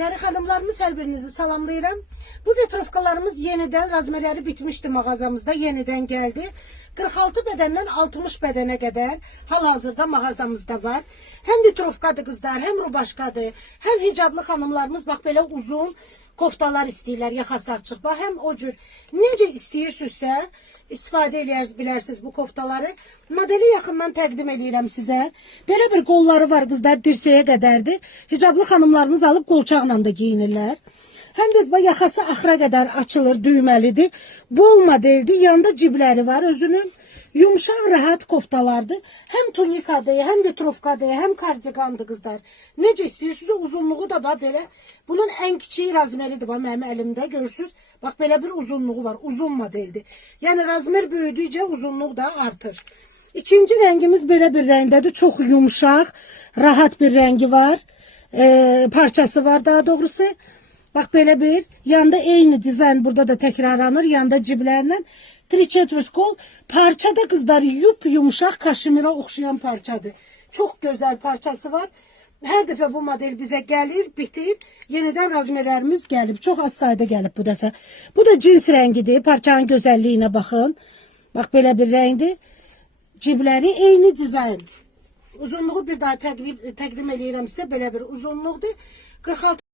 Değerli hanımlarımız, her birinizi salamlayıram. Bu vitrovkalarımız yeniden razmerleri bitmişti mağazamızda. Yeniden geldi. 46 bedenden 60 bedene kadar hal-hazırda mağazamızda var. Hem vitrovkadır kızlar, hem rubaşkadır, hem hicablı hanımlarımız bak böyle uzun koftalar istəyirlər, yaxası açıq. Bax, hem o cür necə istəyirsinizsə istifadə bilərsiniz bu koftaları. Modeli yaxından təqdim edirəm sizə. Belə bir qolları var qızlar, dirsəyə qədərdir. Hicablı xanımlarımız alıb qolçaqla da giyinirlər. Həm də yaxası axıra qədər açılır, düyməlidir. Bol modeldir, yanında cibləri var özünün. Yumuşaq, rahat koftalardır. Hem tunikadır, hem vitrovkadır, hem kardigandır kızlar. Necə istəyirsiniz, uzunluğu da var belə. Bunun en kiçiği razmeridir, bax mənim əlimdə görürsünüz. Bax belə bir uzunluğu var, uzun modeldir. Yəni razmer böyüdükcə uzunluq da artır. İkinci rengimiz böyle bir rəngdədir, çox yumuşaq, rahat bir rengi var. Parçası var daha doğrusu. Bak böyle bir, yanında eyni dizayn burada da tekrarlanır, yanında ciblərlə. 3/4 kol. Parça da kızlar yumuşak kaşmira oxşayan parçadır. Çok güzel parçası var. Her defa bu model bize gelir, bitir. Yeniden razmerlerimiz gelip. Çok az sayıda gelip bu defa. Bu da cins rengidir. Parçanın güzelliğine bakın. Bak böyle bir renkdir. Cibləri eyni dizayn. Uzunluğu bir daha təqdim edirəm sizə. Belə bir uzunluqdur. 46